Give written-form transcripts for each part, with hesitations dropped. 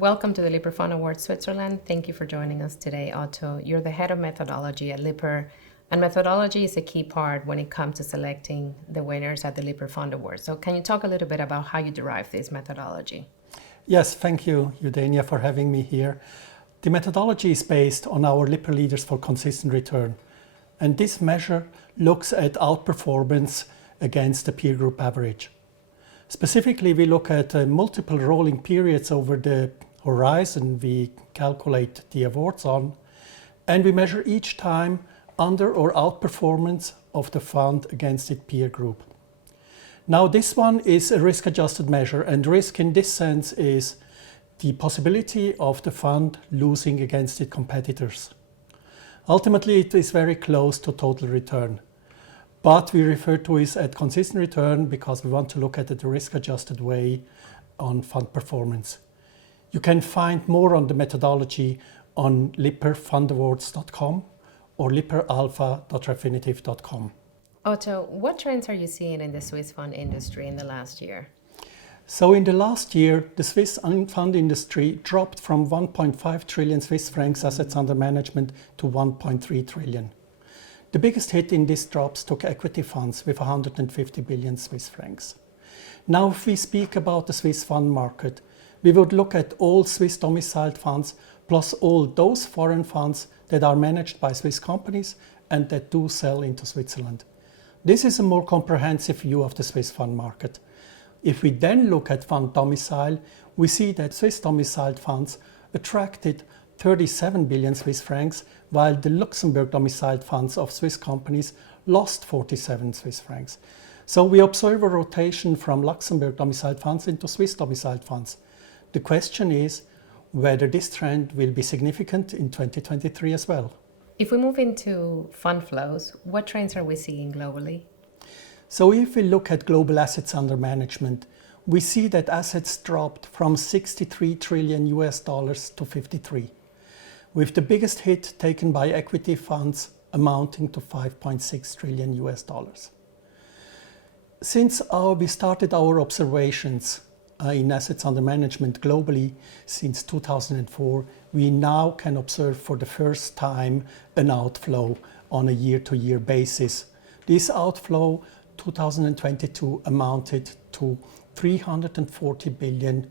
welcome to the Lipper Fund Awards Switzerland. Thank you for joining us today, Otto. You're the head of methodology at Lipper, and methodology is a key part when it comes to selecting the winners at the Lipper Fund Awards. So can you talk a little bit about how you derive this methodology? Yes, thank you, Yudenia, for having me here. The methodology is based on our Lipper Leaders for Consistent Return, and this measure looks at outperformance against the peer group average. Specifically, we look at multiple rolling periods over the horizon we calculate the awards on, and we measure each time under or outperformance of the fund against its peer group. Now, this one is a risk-adjusted measure, and risk in this sense is the possibility of the fund losing against its competitors. Ultimately, it is very close to total return. But we refer to it as consistent return because we want to look at it the risk-adjusted way on fund performance. You can find more on the methodology on lipperfundawards.com or lipperalpha.refinitiv.com. Otto, what trends are you seeing in the Swiss fund industry in the last year? So in the last year, the Swiss fund industry dropped from 1.5 trillion Swiss francs assets under management to 1.3 trillion. The biggest hit in these drops took equity funds with 150 billion Swiss francs. Now, if we speak about the Swiss fund market, we would look at all Swiss domiciled funds plus all those foreign funds that are managed by Swiss companies and that do sell into Switzerland. This is a more comprehensive view of the Swiss fund market. If we then look at fund domicile, we see that Swiss domiciled funds attracted 37 billion Swiss francs, while the Luxembourg domiciled funds of Swiss companies lost 47 Swiss francs. So we observe a rotation from Luxembourg domiciled funds into Swiss domiciled funds. The question is whether this trend will be significant in 2023 as well. If we move into fund flows, what trends are we seeing globally? So if we look at global assets under management, we see that assets dropped from $63 trillion to 53, with the biggest hit taken by equity funds amounting to $5.6 trillion. Since we started our observations in assets under management globally since 2004, we now can observe for the first time an outflow on a year-to-year basis. This outflow 2022 amounted to $340 billion.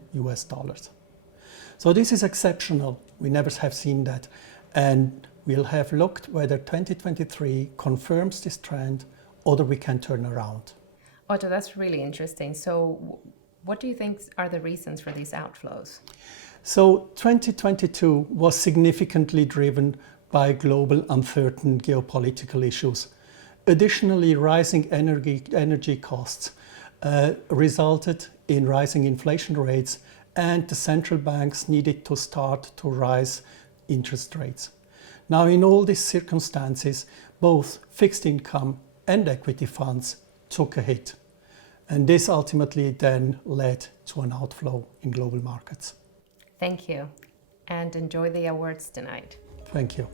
So this is exceptional. We never have seen that. And we'll have looked whether 2023 confirms this trend or that we can turn around. Otto, that's really interesting. So what do you think are the reasons for these outflows? So 2022 was significantly driven by global uncertain geopolitical issues. Additionally, rising energy costs resulted in rising inflation rates, and the central banks needed to start to rise interest rates. Now, in all these circumstances, both fixed income and equity funds took a hit. And this ultimately then led to an outflow in global markets. Thank you, and enjoy the awards tonight. Thank you.